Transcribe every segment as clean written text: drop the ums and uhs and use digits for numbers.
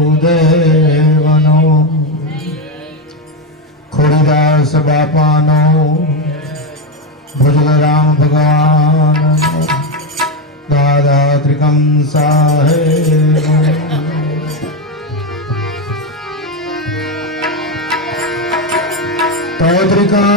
સતગુરુદેવનો ખોડીદાસ બાપાનો ભુજગરામ ભગવાન દાદા ત્રિકમ સાહેબ ત્રિકમ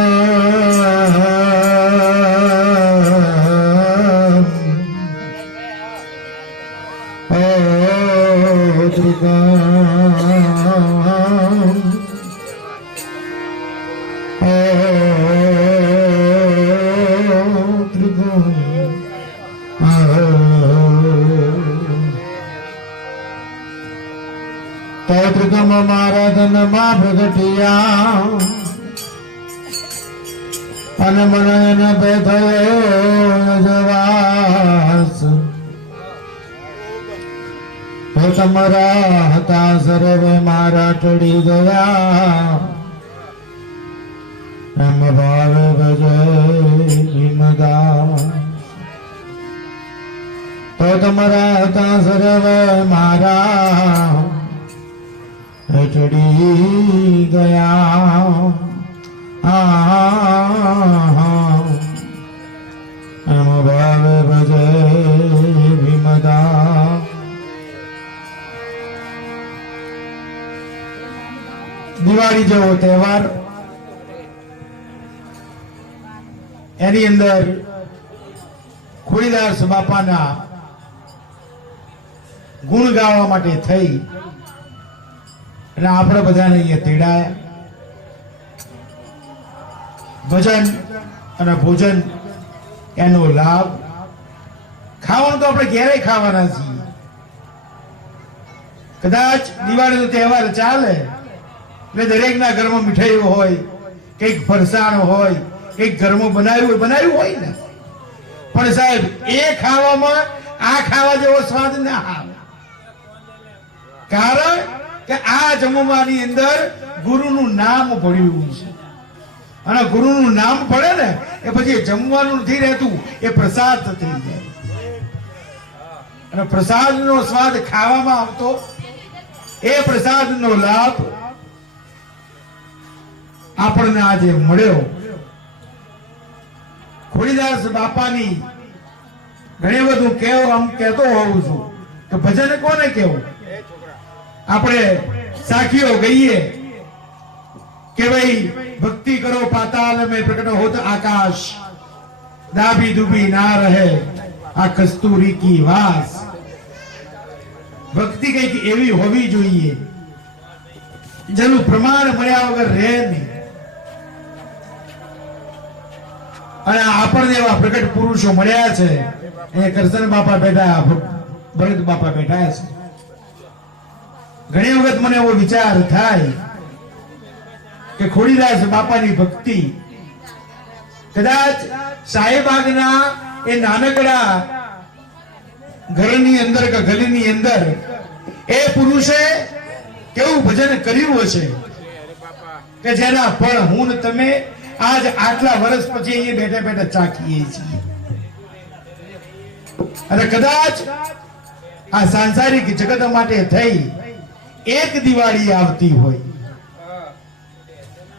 મારા ધનમાં પ્રગટિયા અને મને બેઠયો જવાસ તમારા હતા સર્વે મારા ટળી ગયા એમ ભાવે ભજે વિમદાસ તો તમારા હતા સર્વે મારા ટળી ગયા એમ ભાવે ભજે વિમદા દિવાળી જેવો તહેવાર એની અંદર ખોડીદાસ બાપાના ગુણ ગાવા માટે થઈ અને આપણે બધાને અહીંયા તેડાયા ભજન અને ભોજન એનો લાભ ખાવાનું તો આપણે ઘેરે ખાવાના છીએ કદાચ દિવાળીનો તહેવાર ચાલે એટલે દરેકના ઘરમાં મીઠાઈ હોય કંઈક ફરસાણ હોય કંઈક ઘરમાં બનાવ્યું હોય ને પણ સાહેબ એ ખાવામાં આ ખાવા જેવો સ્વાદ ના આવે કારણ કે આ જમવાની અંદર ગુરુનું નામ ભળ્યું છે અને ગુરુનું નામ પડે ને એ પછી જમવાનું નથી રહેતું એ પ્રસાદ થઈ જાય અને પ્રસાદનો સ્વાદ ખાવામાં આવતો એ પ્રસાદનો લાભ આપણને આજે મળ્યો ખોડીદાસ બાપાની ઘણી બધું કહેતો હોઉં છું કે ભજન કોને કેવું આપણે સાખીઓ ગઈએ કે ભાઈ ભક્તિ કરો પાતાલ में प्रकट होत आकाश दाबी दुबी ना रहे आ कस्तूरी की वास ભક્તિ કઈક એવી હોવી જોઈએ જેનું પ્રમાણ મળ્યા વગર રહે નહીં અને આપણને એવા પ્રગટ પુરુષો મળ્યા છે એ કરશન બાપા બેઠા ભરત બાપા બેઠા છે ઘણી વખત મને એવો વિચાર થાય કે ખોડીદાસ બાપાની ભક્તિ કદાચ સાહેબાગના એ નાનકડા ઘરની અંદર કે ગલીની અંદર એ પુરુષે કેવું ભજન કર્યું હશે કે જેના ફળ હું ને તમે આજ આટલા વર્ષ પછી અહીંયા બેઠા બેઠા ચાખીએ છીએ અને કદાચ આ સાંસારિક જગત માટે થઈ એક દિવાળી આવતી હોય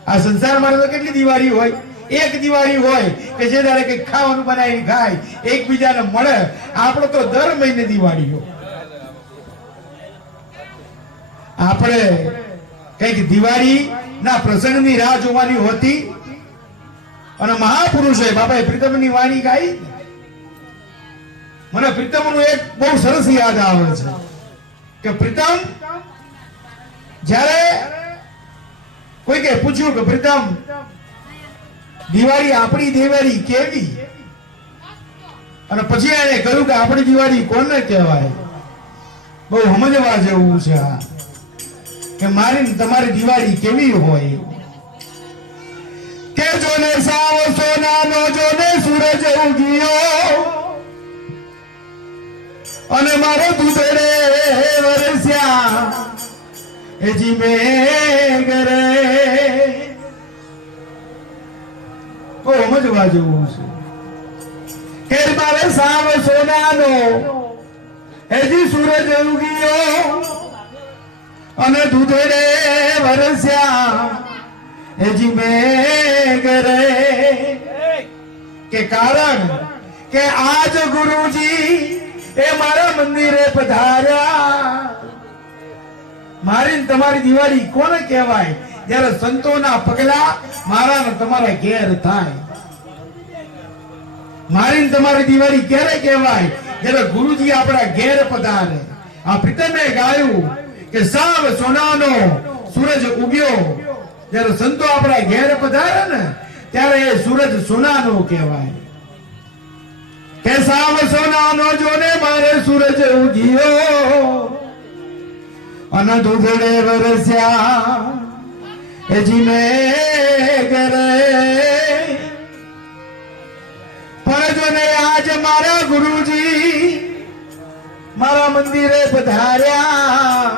આ સંસારમાં તો કેટલી દિવાળી હોય એક દિવાળી હોય કે જે ધારે કઈ ખાવાનું બનાવી ખાય એકબીજાને મળે આપણે તો દર મહિને દિવાળીઓ આપણે કઈક દિવાળી ના પ્રસંગની રાહ જોવાની હોતી અને મહાપુરુષોએ બાપાએ પ્રીતમની વાણી ગાઈ. મને પ્રીતમનું એક બહુ સરસ યાદ આવે છે કે પ્રીતમ જ્યારે કોઈકે પૂછ્યું કે પ્રીતમ દિવાળી આપણી દિવાળી કેવી, અને પછી એને કહ્યું કે આપણી દિવાળી કોને કહેવાય. બહુ સમજવા જેવું છે આ કે મારી તમારી દિવાળી કેવી હોય. કે જોને સાવ સોનાનો જોને સૂરજ ઉગ્યો અને મારો દૂધડે વરસ્યા એ જીમે ઘરે. બહુ સમજવા જેવું છે કે મારે સાવ સોનાનો એજી સૂરજ ઉગ્યો અને દૂધડે વરસ્યા એજી મેં ઘરે. કે કારણ કે આજ ગુરુજી એ મારા મંદિરે પધાર્યા. મારી ને તમારી દિવાળી કોને કહેવાય? જ્યારે સંતોના પગલા મારા ને તમારા ઘેર થાય. મારી ને તમારી દિવાળી ક્યારે કહેવાય? જ્યારે ગુરુજી આપણા ઘેર પધારે. આ પ્રીતમે ગાયું કે સાવ સોનાનો સૂરજ ઉગ્યો. જ્યારે સંતો આપણા ઘેર પધારે ને ત્યારે એ સૂરજ સોનાનો કહેવાય. કે સાવ સોનાનો જોને મારે સૂરજ ઉગ્યો અને દૂધડે વરસ્યા એ જીમે ઘરે. પણ જોને આજ મારા ગુરુજી મારા મંદિરે પધાર્યા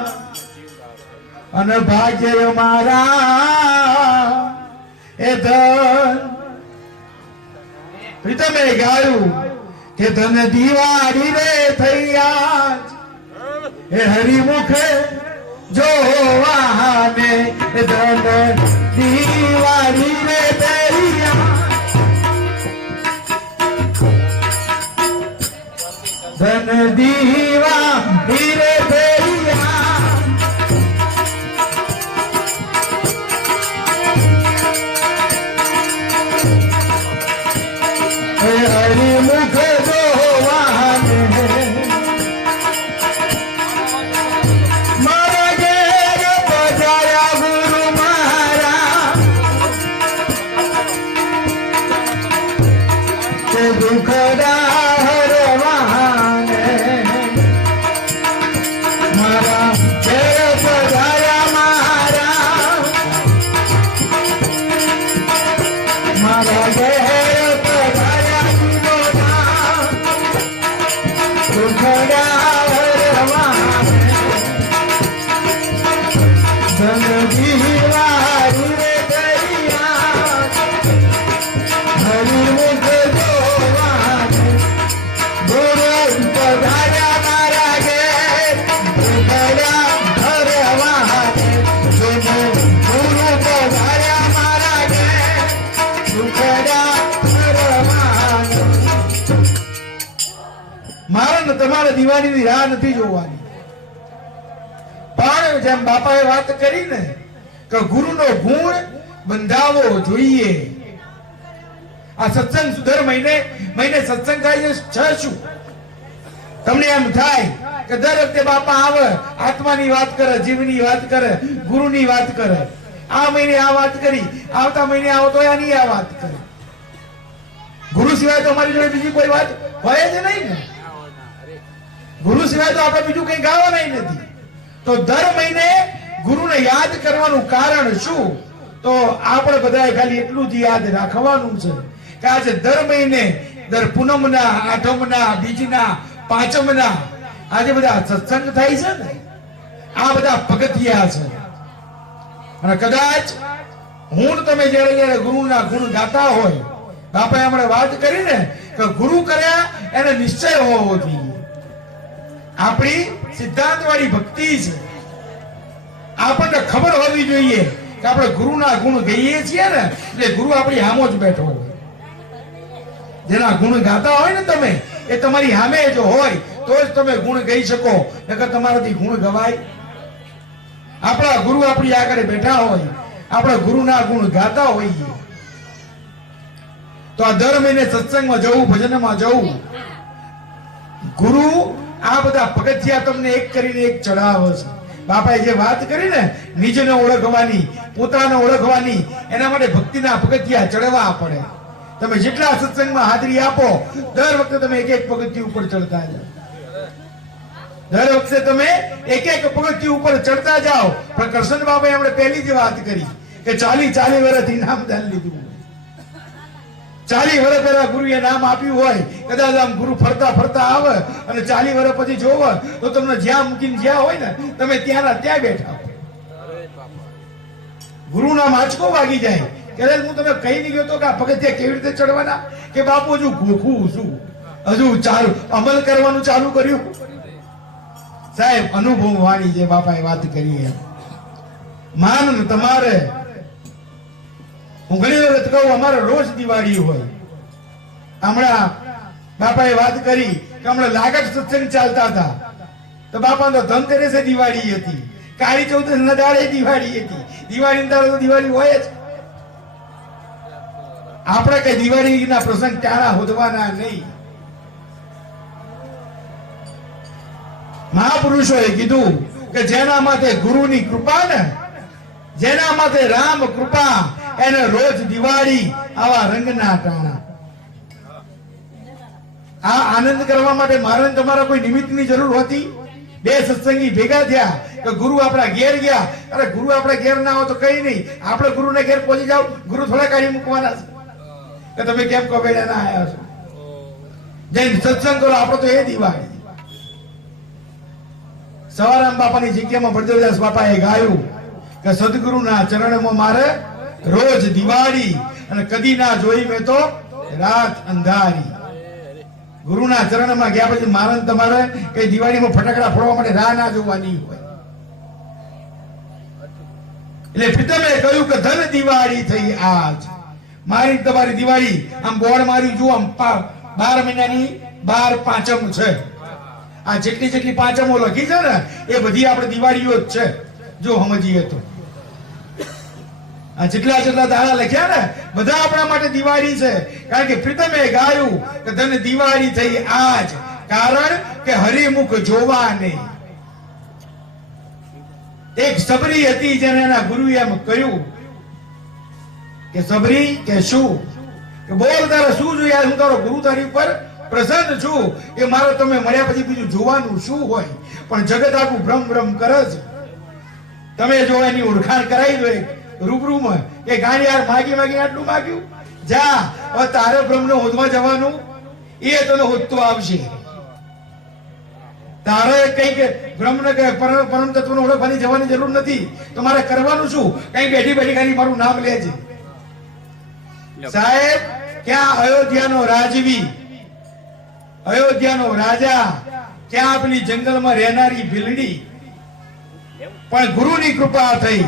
અને ભાગ્ય મારા એ ધન. પ્રીતમે ગાયું કે ધન દિવાળી રે થયા એ હરિમુખે જોવાને ધન દિવાળી રે થયા ધન દિવાળી રે થયા હરિમુખ જોવાને મારા ઘેર પધાર્યા ગુરુ મારા તે દુખડા હરવાને મારા ઘેર પધાર્યા મારા ઘેર તમારે દિવાળીની રાહ નથી જોવાની. પણ જેમ બાપાએ વાત કરી ને કે ગુરુનો ગુણ બંધાવવો જોઈએ. આ સત્સંગ દર મહિને સત્સંગ થાય છે. શું તમને એમ થાય કે દર વખતે બાપા આવે આત્માની વાત કરે, જીવની વાત કરે, ગુરુની વાત કરે. આ મહિને આ વાત કરી, આવતા મહિને આવો તો આની આ વાત કરે. ગુરુ સિવાય તો અમારી જોડે બીજી કોઈ વાત હોય જ નહીં ને. ગુરુ સિવાય તો આપણે બીજું કઈ ગાવાના નથી. તો દર મહિને ગુરુને યાદ કરવાનું કારણ શું? તો આપણે બધાએ ખાલી એટલું જ યાદ રાખવાનું છે કે આજે દર મહિને દર પૂનમના, આઠમના, બીજના, પાંચમના આજે બધા સત્સંગ થાય છે ને. આ બધા પગથિયા છે. અને કદાચ હું તમે જયારે ગુરુના ગુણ ગાતા હોય, બાપાએ હમણાં વાત કરી ને કે ગુરુ કર્યા એને નિશ્ચય હોવો જોઈએ. આપણી સિદ્ધાંત વાળી ભક્તિ છે. આપણને ખબર હોવી જોઈએ કે આપણે ગુરુના ગુણ ગાઈએ છીએ ને એટલે ગુરુ આપણી સામે જ બેઠો હોય. જેના ગુણ ગાતા હોય ને તમે, એ તમારી સામે જો હોય તો જ તમે ગુણ ગાઈ શકો. નકર તમારાથી ગુણ ગવાય. આપણા ગુરુ આપણી આગળ બેઠા હોય, આપણા ગુરુના ગુણ ગાતા હોઈએ તો આ દર મહિને સત્સંગમાં જવું, ભજનમાં જવું. ગુરુ આ બધા પગથિયા તમને એક કરીને એક ચડાવે છે. બાપાએ જે વાત કરી ને નિજને ઓળખવાની, પોતાને ઓળખવાની, એના માટે ભક્તિના પગથિયા ચડવા પડે. તમે જેટલા સત્સંગમાં હાજરી આપો દર વખતે તમે એક એક પગથિયું ઉપર ચડતા જાઓ. દર વખતે તમે એક એક પગથિયું ઉપર ચડતા જાઓ. પણ કૃષ્ણ બાબાએ આપણે પહેલી જ વાત કરી કે 40 વર્ષ ઇનામદાન લીધું. 40 વર્ષ પહેલા ગુરુએ નામ આપ્યું હોય, કદાચ આમ ગુરુ ફરતા ફરતા આવે અને 40 વર્ષ પછી જોવો તો તમને જ્યાં મૂકીને જ્યાં હોય ને તમે ત્યાં બેઠા હોય. ગુરુના માચકો વાગી જાય. કદાચ હું તમે કહી નહીં ગયો તો કે આ પગથિયા કેવી રીતે ચડવાના, કે બાપુ હજુ ગોખું છું, હજુ ચાલુ અમલ કરવાનું ચાલુ કર્યું. સાહેબ અનુભવ વાણી જે બાપાએ વાત કરી એમ માન તમારે. હું ઘણી વખત કહું અમારે રોજ દિવાળી હોય. હમણાં બાપાએ વાત કરી કે હમણાં લાગત સત્સંગ ચાલતા હતા તો બાપા તો ધનતેરસે દિવાળી હતી, કાળી ચૌદસ ના દાડે દિવાળી હતી. દિવાળી દાડે તો દિવાળી હોય જ. આપણે કઈ દિવાળી ના પ્રસંગ ટાણા હોદવાના નહીં. મહાપુરુષોએ કીધું કે જેના માથે ગુરુની કૃપા ને, જેના માથે રામ કૃપા, એને રોજ દિવાળી આવા રંગના ટાણા. આ આનંદ કરવા માટે મારે તમારા કોઈ નિમિત્તની જરૂર હોતી. બે સત્સંગી ભેગા થયા કે ગુરુ આપણા ઘેર ગયા. અરે ગુરુ આપણા ઘેર ના હોય તો કઈ નહીં, આપણે ગુરુને ઘેર પહોંચી જાવ. ગુરુ થોડા કાઢી મૂકવાના છે કે તમે કેમ કબેડા ના આવ્યા છો. જઈને સત્સંગ કરો, આપણો તો એ દિવાળી. સવારામ બાપાની જગ્યામાં બળદેવદાસ બાપાએ ગાયું કે સદગુરુના ચરણમાં મારે રોજ દિવાળી, અને કદી ના જોઈ મેં તો રાત અંધારી. ગુરુના ચરણમાં ગયા પછી મારે તમારે કઈ દિવાળીમાં ફટાકડા ફોડવા માટે રાહ ના જોવાની હોય. એટલે પિતમે કહ્યું કે ધન દિવાળી થઈ આજ. મારી તમારી દિવાળી આમ બોર્ડ માર્યું જુઓ, આમ 12 મહિનાની 12 પાંચમ છે. આ જેટલી પાંચમો લખી છે ને એ બધી આપણે દિવાળીઓ જ છે. જો સમજીએ તો આ જેટલા દાડા લખ્યા ને બધા આપણા માટે દિવાળી છે. કારણ કે પ્રીતમે ગાયું કે ધન દિવાળી થઈ આજ, કારણ કે હરિમુખ જોવા નહીં. એક સબરી હતી જેને એના ગુરુએ એમ કહ્યું કે સબરી કે શું, કે બોલ તારે શું જોઈએ, હું તારો ગુરુ તારી ઉપર પ્રસન્ન છું. એ મારે તમે મળ્યા પછી બીજું જોવાનું શું હોય. પણ જગત આખું ભ્રમ કરે છે. તમે જો એની ઓળખાણ કરાવી દો રૂબરૂમાં કે ગાડી યાર માગી આટલું માગ્યું, જા હવે તારે બ્રહ્મને હોદવા જવાનું, એ તને હોદતો આવશે. તારે કઈક બ્રહ્મને કે પરમ તત્વને ઓળખવાની જવાની જરૂર નથી. તો મારે કરવાનું શું? કઈ બેઠી ખાલી મારું નામ લે છે. સાહેબ ક્યાં અયોધ્યાનો રાજવી, અયોધ્યાનો રાજા, ક્યાં પેલી જંગલમાં રહેનારી ભીલડી, પણ ગુરુની કૃપા થઈ.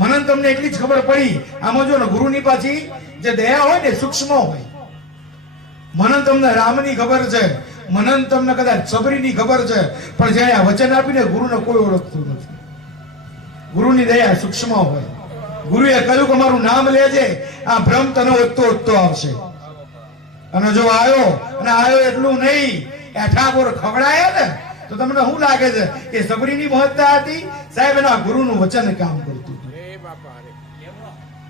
મને તમને એટલી જ ખબર પડી. આમાં જો ને ગુરુની પાછી જે દયા હોય ને સૂક્ષ્મ હોય. મને તમને રામની ખબર છે, મને તમને કદાચ સબરીની ખબર છે, પણ જેને આ વચન આપીને ગુરુને કોઈ ઓળખતું નથી. ગુરુની દયા સૂક્ષ્મ હોય. ગુરુએ કહ્યું કે મારું નામ લેજે, આ ભ્રમ તને ઓતતો આવશે. અને જો આવ્યો એટલું નહીં, એઠાબોર ખવડાયા ને તો તમને શું લાગે છે કે સબરીની મહત્તા હતી? સાહેબ એના ગુરુનું વચન કામ કરતું હતું.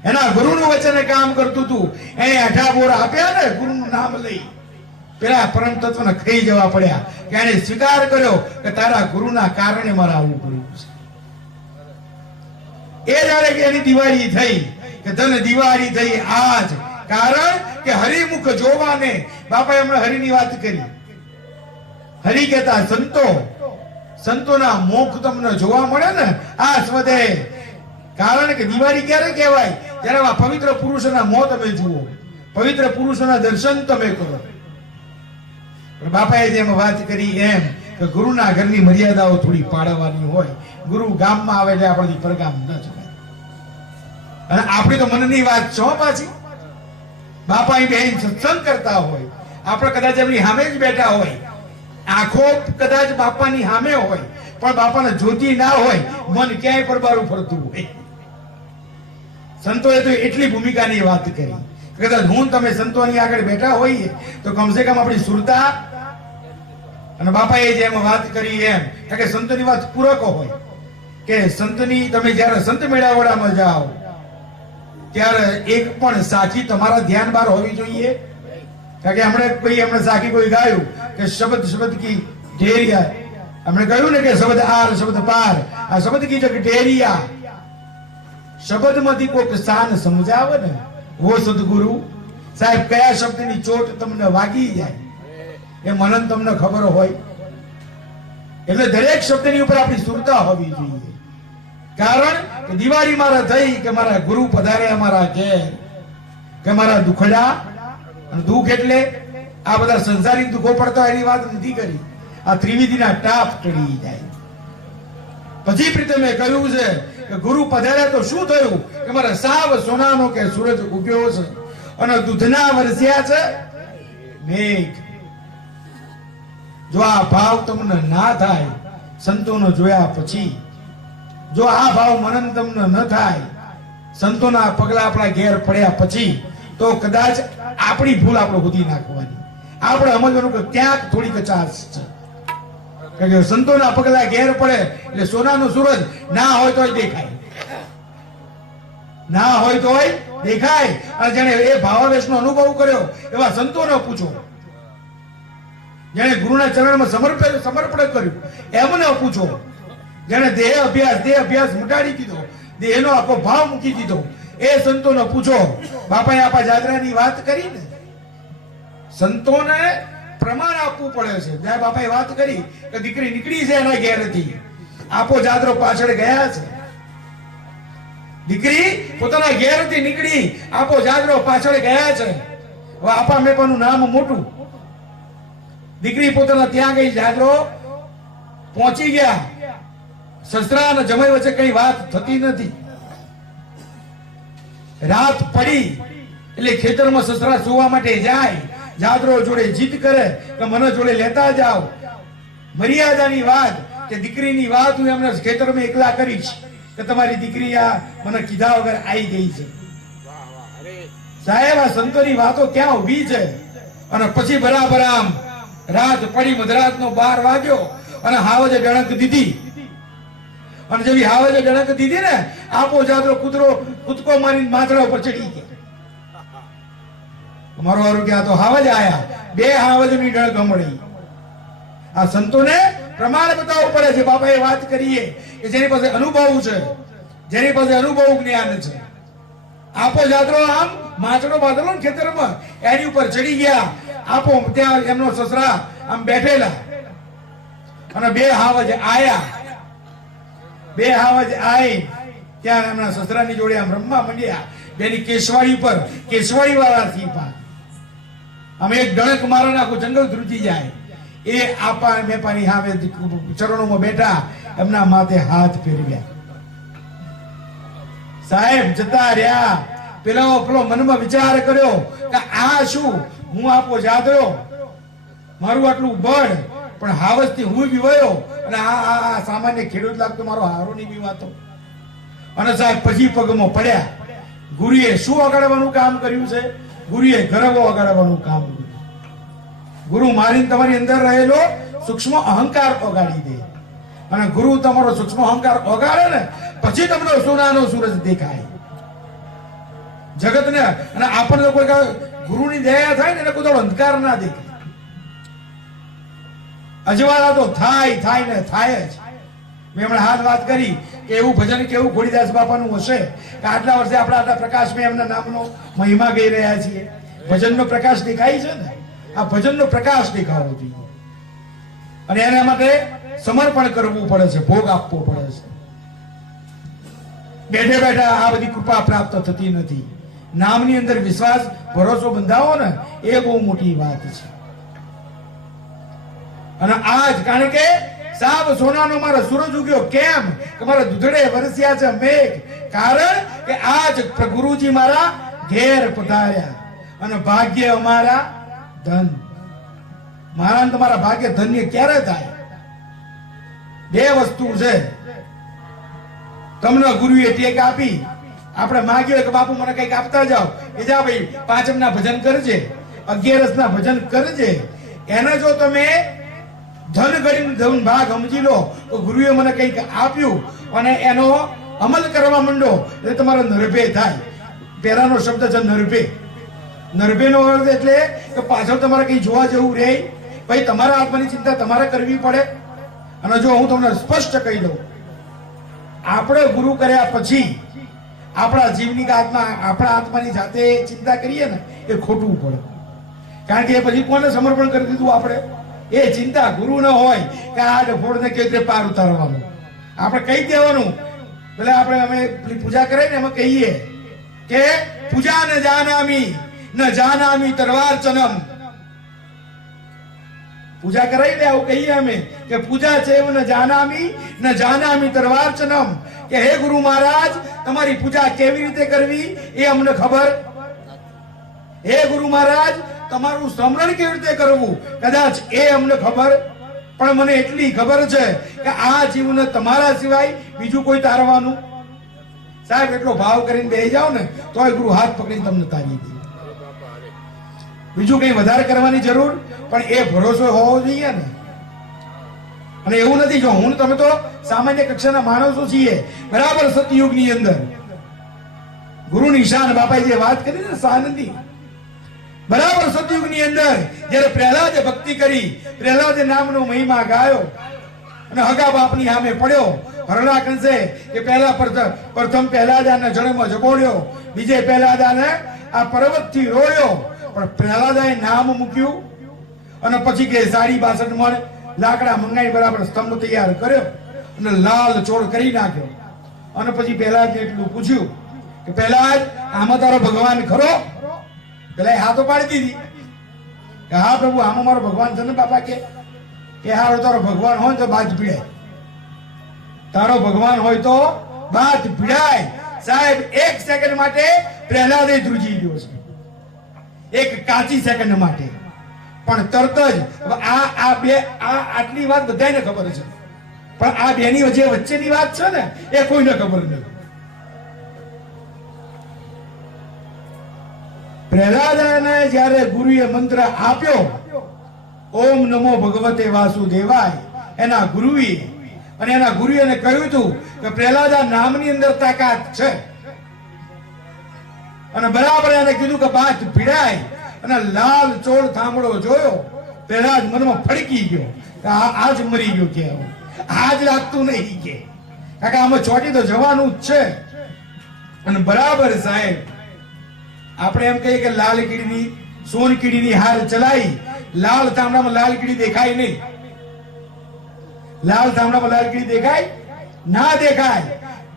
એના ગુરુનું વચન કામ કરતું હતું. એને એઠાબોર આપ્યા ને ગુરુનું નામ લઈ, પેલા પરમ તત્વને ખાઈ જવા પડ્યા કે એને સ્વીકાર કર્યો કે તારા ગુરુના કારણે મારે આવવું પડ્યું છે. એ જાણે કે એની દિવાળી થઈ કે તને દિવાળી થઈ આજ, કારણ કે હરિમુખ જોવાને. બાપાએ હમણાં હરિની વાત કરી. હરિ કહેતા સંતોના મુખ તમને જોવા મળે ને આ સ્વદે. કારણ કે દિવાળી ક્યારે કહેવાય? જ્યારે આ પવિત્ર પુરુષોના મોં તમે જુઓ, પવિત્ર પુરુષોના દર્શન તમે કરો. બાપાએ જેમ વાત કરી એમ કે ગુરુના ઘરની મર્યાદાઓ થોડી પાડવાની હોય. ગુરુ ગામમાં આવે એટલે આપણાથી પરગામ ન જવાય. અને આપણી તો મનની વાત છો પાછી. બાપા અહીં બેન સત્સંગ કરતા હોય, આપણે કદાચ એમની સામે જ બેઠા હોય, આંખો કદાચ બાપાની સામે હોય, પણ બાપાને જોતી ના હોય, મન ક્યાંય પરબારું ફરતું હોય. સંતોએ તો એટલી ભૂમિકાની વાત કરી. કદાચ હું તમે સંતોની આગળ બેઠા હોઈએ તો કમસે કમ આપણી સુરતા, અને બાપાએ જેમ વાત કરી એમ કે સંતોની વાત પૂરક હોય કે સંતની તમે જ્યારે સંત મેળાવડામાં જાઓ ત્યારે એક પણ સાખી તમારા ધ્યાન બહાર હોવી જોઈએ. કારણ કે હમણાં સાખી કોઈ ગાયું કે શબ્દ કી ઢેરિયા, हमने કહ્યું ને કે શબ્દ આર શબ્દ પાર, આ શબ્દ કી જગ ઢેરિયા. શબ્દ માંથી કોઈક શાન સમજાવે ને વો સદગુરુ. સાહેબ કયા શબ્દની ચોટ તમને વાગી જાય એ મનન તમને ખબર હોય. એટલે દરેક શબ્દની ઉપર આપણી સુરતા હોવી જોઈએ. કારણ કે દિવાળી મારા થઈ કે મારા ગુરુ પધાર્યા મારા ઘેર, કે મારા દુખડા, અને દુઃખ એટલે આ બધા સંસારિક દુઃખો પડતા એની વાત નથી કરી. આ ત્રિવિધિના ટાપ ટળી જાય. પછી પ્રીતમે કહ્યું છે કે ગુરુ પધાર્યા તો શું થયું કે મારા સાવ સોનાનો કે સૂરજ ઉગ્યો છે અને દૂધના વરસ્યા છે મેઘ. જો આ ભાવ તમને ના થાય સંતોનો જોયા પછી, જો આ ભાવ મનન તમને ન થાય સંતોના પગલા આપણા ઘેર પડ્યા પછી, તો કદાચ આપણી ભૂલ આપણે ઉધી નાખવાની. આપણે સમજવાનું કે ક્યાંક થોડી કચાશ છે. કારણ કે સંતોના પગલા ઘેર પડે એટલે સોનાનો સૂરજ ના હોય તોય દેખાય, ના હોય તોય દેખાય. અને જેને એ ભાવાવેશનો અનુભવ કર્યો એવા સંતોને પૂછો, જેને ગુરુના ચરણમાં સમર્પણ કર્યું એમને પૂછો, જેને દેહ અભ્યાસ મટાડી દીધો, દેહનો આખો ભાવ મૂકી દીધો એ સંતોને પૂછો. બાપાએ આપા જાત્રાની વાત કરી ને, સંતોને પ્રમાણ આપવું પડે છે. જ્યાં બાપાએ વાત કરી કે દીકરી નીકળી છે એના ઘેરથી, આપો જાત્રો પાછળ ગયા છે. દીકરી પોતાના ઘેરથી નીકળી આપો જાત્રો પાછળ ગયા છે. હવે આપા મેપાનું નામ મોટું. દીકરી પોતાના ત્યાં ગઈ, જાત્રો પહોંચી ગયા. સસરા અને જમાઈ વચ્ચે કઈ વાત થતી નથી. રાત પડી એટલે ખેતરમાં સસરા સુવા માટે જાય, જાદરો જોડે જીત કરે કે મને જોડે લેતા જાઓ. મર્યાદાની વાત કે દીકરીની વાત હું એમને ખેતરમાં એકલા કરીશ કે તમારી દીકરી આ મને કીધા વગર આવી ગઈ છે. સાહેબ આ સંતોની વાતો ક્યાં ઉભી છે? અને પછી બરાબર આમ રાત પડી, મધરાતનો 12 વાગ્યો અને હાવજે ડણક દીધી. અને જેવી હાવજે ડણક દીધી ને આપો જાદરો કૂદકો મારીને માથડા ઉપર ચડી ગયા. મારો વારું કે આ તો હાવજ આયા, 2 હાવજની ડણક મળી. આ સંતોને પ્રમાણ બતાવવું પડે છે. બાપાએ વાત કરીએ કે જેની પાસે અનુભવ છે, જેની પાસે અનુભવ જ્ઞાન છે. આપો જાદરો આમ માથડો બાંધેલો ને ખેતરમાં એની ઉપર ચડી ગયા. આપો ત્યાં એમનો સસરા આમ બેઠેલા અને 2 હાવજ આયા. 2 હાવજ આઈ ત્યાં એમના સસરાની જોડે આમ રમવા માંડ્યા. બેની કેશવાડી પર કેશવાડી વાળા સિંપા અમે એક ડણક મારા આખું જંગલ ધ્રુજી જાય. એ આપા મેપાની સામે ચરણોમાં બેઠા, એમના માથે હાથ ફેરવ્યા. સાહેબ જતા રહ્યા. પેલો મનમાં વિચાર કર્યો કે આ શું, હું આપો જાદરો, મારું આટલું બળ, પણ હાવજથી હું બી વયો અને આ સામાન્ય ખેડૂત લાગતો મારો હારો નહીં બી વાતો. અને સાહેબ પછી પગમાં પડ્યા. ગુરુએ શું વગાડવાનું કામ કર્યું છે? ગુરુએ ગરબો વગાડવાનું કામ કર્યું. ગુરુ મારીને તમારી અંદર રહેલો સૂક્ષ્મ અહંકાર ઓગાડી દે. અને ગુરુ તમારો સૂક્ષ્મ અહંકાર ઓગાડે ને પછી તમને સોનાનો સૂરજ દેખાય જગતને. અને આપણને કોઈ ગુરુની દયા થાય ને એને કોઈ અંધકાર ના દેખાય. અજવાળા તો થાય ને થાય જ. મેં હમણાં હાલ વાત કરી કે એવું ભજન કેવું ઘોડીદાસ બાપાનું હશે કે આટલા વર્ષે આપણે આટલા પ્રકાશમાં એમના નામનો મહિમા ગઈ રહ્યા છીએ. ભજનનો પ્રકાશ દેખાય છે ને, આ ભજનનો પ્રકાશ દેખાવો જોઈએ. અને એના માટે સમર્પણ કરવું પડે છે, ભોગ આપવો પડે છે. બેઠે બેઠા આ બધી કૃપા પ્રાપ્ત થતી નથી. નામની અંદર વિશ્વાસ ભરોસો બંધાવો ને એ બહુ મોટી વાત છે. અને આજ કારણ કે સાબ સોનાનો મારો સૂરજ ઉગ્યો કેમ કે મારા દૂધડે વરસ્યા છે મેઘ. કારણ કે આજ ગુરુજી મારા ઘેર પધાર્યા અને ભાગ્ય અમારા ધન. મારા તમારા ભાગ્ય ધન્ય ક્યારે થાય? બે વસ્તુ છે. તમને ગુરુએ ટેક આપી, આપણે માંગ્યો કે બાપુ મને કઈક આપતા જાઓ, એ જા ભાઈ પાંચમના ભજન કરજે, 11ના ભજન કરજે. એને જો તમે ધન કરીને ધન ભાગ સમજી લો તો ગુરુએ મને કઈક આપ્યું અને એનો અમલ કરવા માંડો એટલે તમારો નરભે થાય. પહેલાનો શબ્દ છે નરભે. નરભેનો અર્થ એટલે કે પાછળ તમારે કઈ જોવા જેવું રહે. ભાઈ તમારા આત્માની ચિંતા તમારે કરવી પડે. અને જો હું તમને સ્પષ્ટ કહી દઉં, આપણે ગુરુ કર્યા પછી આપણા જીવની આપણા આત્માની જાતે ચિંતા કરીએ ને એ ખોટું પડે. કારણ કે પછી કોને સમર્પણ કરી દીધું આપણે? એ ચિંતા ગુરુ ન હોય કે આ ડફોડને કેવી રીતે પાર ઉતારવાનું. આપણે કહી દેવાનું. પેલા આપણે અમે પૂજા કરાય ને એમાં કહીએ કે પૂજા ન જાનામી તરવાર્ચનમ. પૂજા કરાઈ દે આવું કહીએ અમે કે પૂજા છે ન જાનામી તરવાર્ચનમ, કે હે ગુરુ મહારાજ તમારી પૂજા કેવી રીતે કરવી એ અમને ખબર. હે ગુરુ મહારાજ તમારું સ્મરણ કેવી રીતે કરવું કદાચ એ અમને ખબર. પણ મને એટલી ખબર છે કે આ જીવને તમારા સિવાય બીજું કોઈ તારવાનું. સાહેબ એટલો ભાવ કરીને બેસી જાઓ ને તોય ગુરુ હાથ પકડીને તમને તારી દે. બીજું કઈ વધારે કરવાની જરૂર, પણ એ ભરોસો હોવો જોઈએ ને. અને એવું નથી, જો હું તમે તો સામાન્ય કક્ષાના માણસો છીએ, બરાબર. સતયુગની અંદર ગુરુ નિશાન બાપાએ જે વાત કરી ને સાનંદી, બરાબર સતયુગની અંદર જ્યારે પ્રહલાદે ભક્તિ કરી, પ્રહલાદે નામનો મહિમા ગાયો અને હગા બાપની સામે પડ્યો. હરણાકંસે કે પ્રથમ પ્રહલાદાને જળમાં જબોડ્યો, બીજે પ્રહલાદાને આ પર્વતથી રોળ્યો. પણ પ્રહલાદાએ નામ મૂક્યું અને પછી કે 62 મણ લાકડા મંગાઈ બરાબર સ્તંભ તૈયાર કર્યો અને લાલ ચોળ કરી નાખ્યો. અને પછી પ્રહલાદને એટલું પૂછ્યું કે પ્રહલાદ આમાં તારો ભગવાન ખરો? પેલા હા તો પાડી દીધી કે હા પ્રભુ આમાં મારો ભગવાન છે ને બાપા. કે હા તારો ભગવાન હોય તો બાજ ભીડાય. તારો ભગવાન હોય તો બાજ ભીડાય. સાહેબ 1 સેકન્ડ માટે પ્રહલાદે ધ્રુજી ગયો છે, 1 કાચી સેકન્ડ માટે. પણ તરત જ આટલી વાત બધાને ખબર છે, પણ આ બેની વચ્ચેની વાત છે ને એ કોઈને ખબર નહીં. પ્રહલાદને જ્યારે ગુરુએ મંત્ર આપ્યો ઓમ નમો ભગવતે વાસુદેવાય, એના ગુરુએ અને એના ગુરુએ એને કહ્યું હતું કે પ્રહલાદા નામની અંદર તાકાત છે. અને બરાબર એને કીધું કે બાત ભીડાય અને લાલ ચોળ થાંભળો જોયો. પ્રહલાદ મનમાં ફડકી ગયો કે આજ મરી ગયો. કે આજ લાગતું નહીં કે કાકા આમાં ચોટી તો જવાનું જ છે. અને બરાબર સાહેબ આપણે એમ કહીએ કે લાલ કીડીની સોન કીડીની હાર ચલાઈ, લાલ તાંબડામાં લાલ કીડી દેખાય નહીં. લાલ તાંબડામાં લાલ કીડી દેખાય ના દેખાય.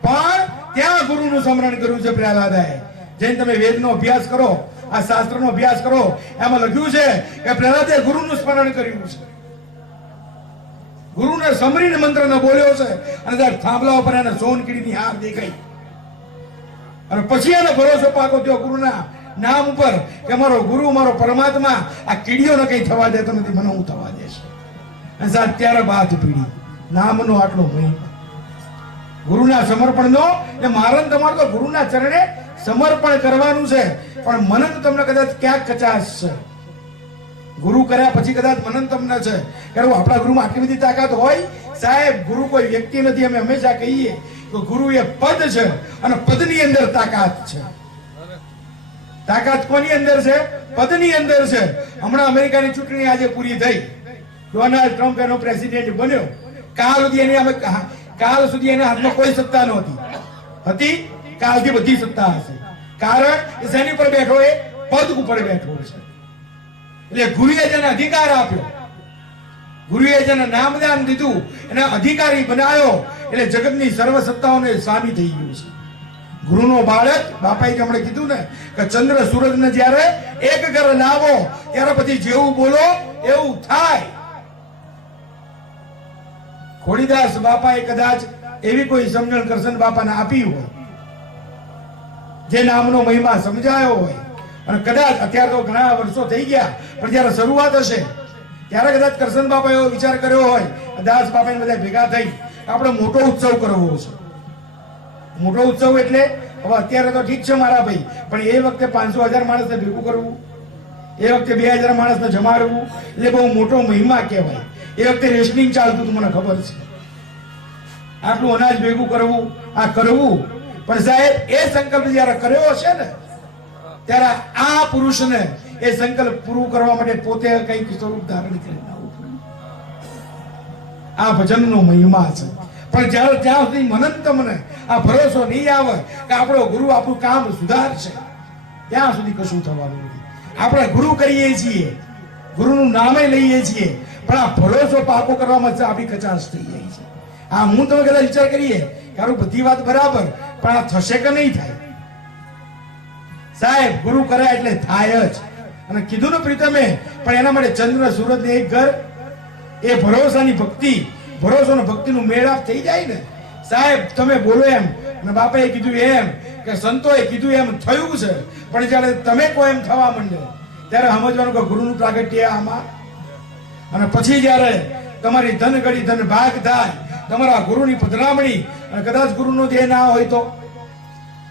પણ ત્યાં ગુરુનું સ્મરણ કર્યું છે પ્રહલાદાએ. જેને તમે વેદનો અભ્યાસ કરો, આ શાસ્ત્રનો અભ્યાસ કરો, એમાં લખ્યું છે કે પ્રહલાદે ગુરુનું સ્મરણ કર્યું છે, ગુરુને સમરીને મંત્રને બોલ્યો છે. અને ત્યારે થાંભલા ઉપર એને સોન કીડીની હાર દેખાઈ. અને પછી એને ભરોસો પાકો થયો ગુરુના નામ ઉપર કે મારો ગુરુ મારો પરમાત્મા આ કીડીઓને કઈ થવા દેતો નથી, મને હું થવા દેશે. અને સાહેબ ત્યારે બાદ પીડી નામનો આટલો મહિમા ગુરુના સમર્પણનો. એ મારે તમારે તો ગુરુના ચરણે સમર્પણ કરવાનું છે. પણ મનન તમને કદાચ ક્યાંક કચાશ છે. ગુરુ કર્યા પછી કદાચ મનન તમને છે કે આપણા ગુરુમાં આટલી બધી તાકાત હોય. સાહેબ ગુરુ કોઈ વ્યક્તિ નથી. અમે હંમેશા કહીએ તો ગુરુ એ પદ છે અને પદની અંદર તાકાત છે. તાકાત કોની અંદર છે? પદની અંદર છે. હમણાં અમેરિકાની ચૂંટણી આજે પૂરી થઈ, ડોનાલ્ડ ટ્રમ્પ એનો પ્રેસિડેન્ટ બન્યો. કાલ સુધી એના હાથમાં કોઈ સત્તા નહોતી. કાલથી બધી સત્તા હશે. કારણ એ શેની ઉપર બેઠો? એ પદ ઉપર બેઠો છે. એટલે ગુરુએ જેને અધિકાર આપ્યો, ગુરુએ જેને નામદાન દીધું, એને અધિકારી બનાવ્યો, એટલે જગતની સર્વ સત્તાઓને સ્વામી થઈ ગયું છે. ગુરુનો બાળક, બાપાએ હમણાં કીધું ને કે ચંદ્ર સૂરજને જ્યારે એક ઘર લાવો ત્યારે પછી જેવું બોલો એવું થાય. ખોડીદાસ બાપાએ કદાચ એવી કોઈ સમજણ કરશન બાપાને આપી હોય, જે નામનો મહિમા સમજાયો હોય. અને કદાચ અત્યારે તો ઘણા વર્ષો થઈ ગયા, પણ જયારે શરૂઆત હશે ત્યારે કદાચ કરશન બાપા એવો વિચાર કર્યો હોય દાસ બાપા બધા ભેગા થઈ આપણે મોટો ઉત્સવ કરવો છે. મોટો ઉત્સવ એટલે હવે અત્યારે તો ઠીક છે મારા ભાઈ, પણ એ વખતે 500,000 માણસને ભેગું કરવું, એ વખતે 2,000 માણસને જમાડવું એટલે બહુ મોટો મહિમા કહેવાય. એ વખતે રેશનિંગ ચાલતું હતું, મને ખબર છે. આટલું અનાજ ભેગું કરવું, આ કરવું. પણ સાહેબ એ સંકલ્પ જયારે કર્યો છે ને, ત્યારે આ પુરુષને એ સંકલ્પ પૂરું કરવા માટે પોતે કંઈક સ્વરૂપ ધારણ કરીને આવવું પડ્યું. આ ભજનનો મહિમા છે. પણ જ્યારે ત્યાં સુધી મનન તમને આ ભરોસો નહીં આવે કે આપણો ગુરુ આપણું કામ સુધારશે, ત્યાં સુધી કશું થવાનું નથી. આપણે ગુરુ કરીએ છીએ, ગુરુનું નામે લઈએ છીએ, પણ આ ભરોસો પાકો કરવામાં આપણી કચાશ થઈ જાય છે. આ હું તમે કદાચ વિચાર કરીએ કે બધી વાત બરાબર, પણ આ થશે કે નહીં થાય? સાહેબ ગુરુ કરે એટલે થાય જ. અને કીધું ને પ્રીતમે, પણ એના માટે ચંદ્ર સૂરજ ને એક ઘર, એ ભરોસાની ભક્તિ, ભરોસો ને ભક્તિનું મેળાપ થઈ જાય ને સાહેબ. તમે બોલો એમ, અને બાપાએ કીધું એમ, કે સંતોએ કીધું એમ થયું છે. પણ જ્યારે તમે કોઈ એમ થવા માંડે ત્યારે સમજવાનું કે ગુરુનું પ્રાગટ્ય આમાં. અને પછી જ્યારે તમારી ધન ગળી ધન ભાગ થાય, તમારા ગુરુની પધરામણી, અને કદાચ ગુરુનો દેહ ના હોય તો,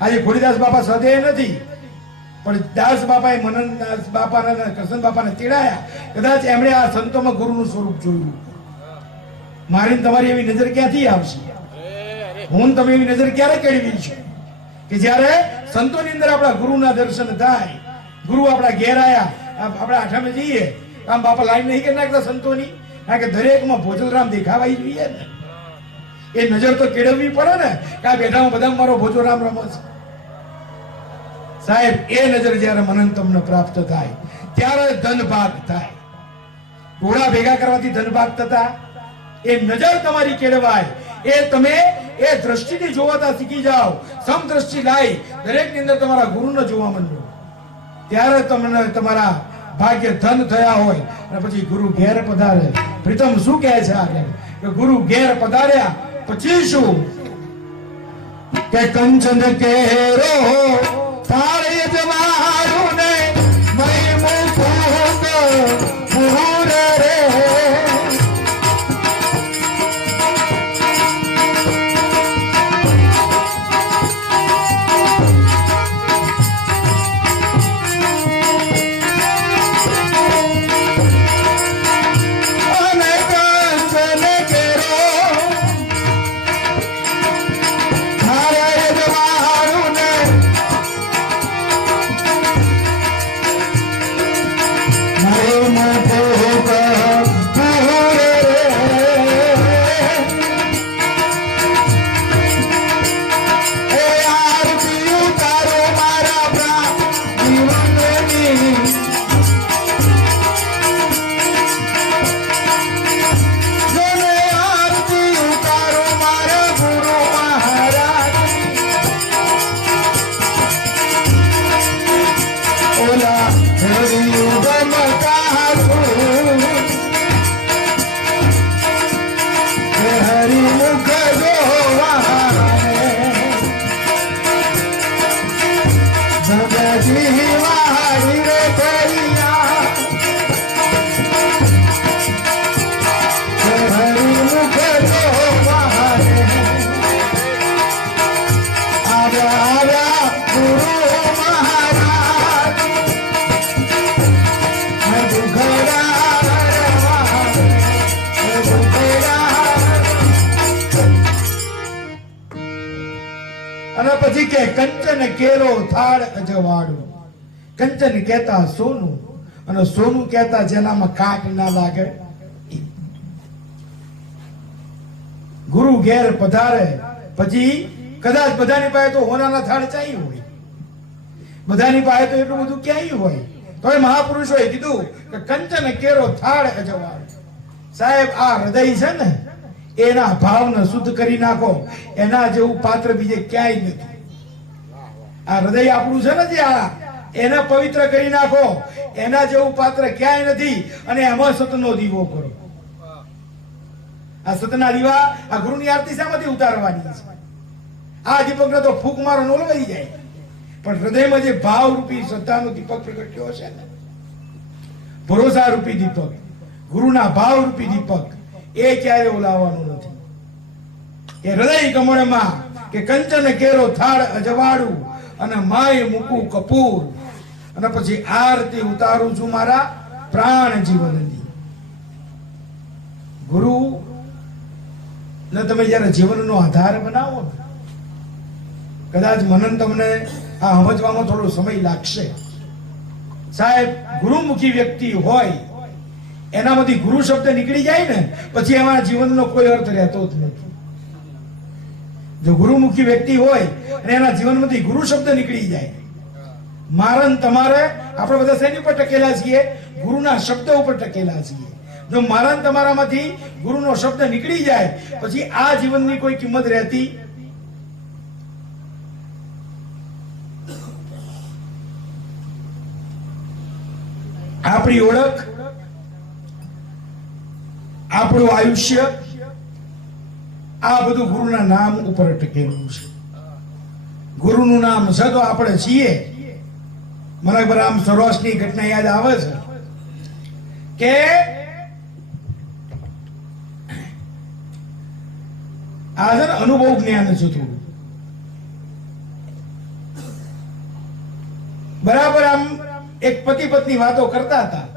આજે ખોડીદાસ બાપા સદેહ નથી, પણ દાસ બાપાએ મનન દાસ બાપાને કૃષ્ણ બાપાને તેડાયા. કદાચ એમણે આ સંતોમાં ગુરુનું સ્વરૂપ જોયું. મારી તમારી એવી નજર ક્યાંથી આવશે? હું તમે એવી નજર ક્યારે કેળવી છે કે જ્યારે સંતોની અંદર આપણા ગુરુના દર્શન થાય, ગુરુ આપણા ઘેર આયા, આપણા આઠમે જઈએ, આમ બાપા લાઈન નહીં કરી નાખતા સંતોની, કારણ કે દરેકમાં ભોજલરામ દેખાવાય જોઈએ ને. એ નજર તો કેળવવી પડે ને કે આ બેઠામાં બધા મારો ભોજોરામ રમે છે. સાહેબ એ નજર જ્યારે મનન તમને પ્રાપ્ત થાય ત્યારે ધન ભાગ થાય. ઘોડા ભેગા કરવાથી ધન ભાગ થતા, એ નજર તમારી કેળવાય. એ તમે એ દ્રષ્ટિથી જોવાતા શીખી જાઓ, સમદ્રષ્ટિ લાવી દરેકની અંદર તમારા ગુરુને જોવા માંડો, ત્યારે તમને તમારા ભાગ્ય ધન થયા હોય. અને પછી ગુરુ ઘેર પધારે. પ્રીતમ શું કહે છે આગળ કે ગુરુ ઘેર પધાર્યા પછી શું કે કંચન કેરો તાળે જમારું ને મય મુકુત પુર રે. પછી કે કંચન કેરો થાળ અજવાળું. કંચન કહેતા સોનું, અને સોનું કહેતા જેનામાં કાટ ના લાગે. ગુરુ ઘેર પધારે પછી કદાચ બધાની પાસે તો હોનાના થાળ ચાહી હોય, બધાની પાસે તો એટલું બધું ક્યાંય હોય, તો એ મહાપુરુષોએ કીધું કે કંચન કેરો થાળ અજવાળું. સાહેબ આ હૃદય છે ને, એના ભાવને શુદ્ધ કરી નાખો, એના જેવું પાત્ર બીજે ક્યાંય નથી. આ હૃદય આપણું છે ને, જે આ એને પવિત્ર કરી નાખો, એના જેવું પાત્ર ક્યાંય નથી. અને એમાં સતનો દીવો કરો. આ સતના દીવા, આ ગુરુની આરતી શામાંથી ઉતારવાની છે? આ દીપકને તો ફૂંક મારો નોલવાઈ જાય, પણ હૃદયમાં જે ભાવ રૂપી શ્રદ્ધાનો દીપક પ્રગટ્યો છે ને, ભરોસા રૂપી દીપક, ગુરુના ભાવ રૂપી દીપક, એ ક્યારે ઓલાવવાનું નથી. કે હૃદય કમળમાં કે કંચન કેરો થાળ અજવાળું અને માય મૂકું કપૂર અને પછી આરતી ઉતારું છું મારા પ્રાણ જીવનની. ગુરુ ને તમે જયારે જીવનનો આધાર બનાવો ને, કદાચ મનન તમને આ સમજવામાં થોડો સમય લાગશે. સાહેબ, ગુરુમુખી વ્યક્તિ હોય એનામાંથી ગુરુ શબ્દ નીકળી જાય ને પછી એમાં જીવનનો કોઈ અર્થ રહેતો જ નથી. જો ગુરુમુખી વ્યક્તિ હોય અને એના જીવનમાંથી ગુરુ શબ્દ નીકળી જાય, મારા તમારે આપણે બધા શેની ઉપર ટકેલા છીએ? ગુરુના શબ્દ ઉપર ટકેલા છીએ. જો મારા તમારામાંથી ગુરુનો શબ્દ નીકળી જાય પછી આ જીવનની કોઈ કિંમત રહેતી. આપણી ઓળખ, આપણું આયુષ્ય આ બધું ગુરુના નામ ઉપર ટકેલું છે. ગુરુનું નામ છે તો આપણે છીએ. મને બરાબર આમ સૌરાષ્ટ્રની ઘટના યાદ આવે છે કે આ છે ને અનુભવ જ્ઞાન છે થોડું. બરાબર આમ એક પતિ પત્ની વાતો કરતા હતા.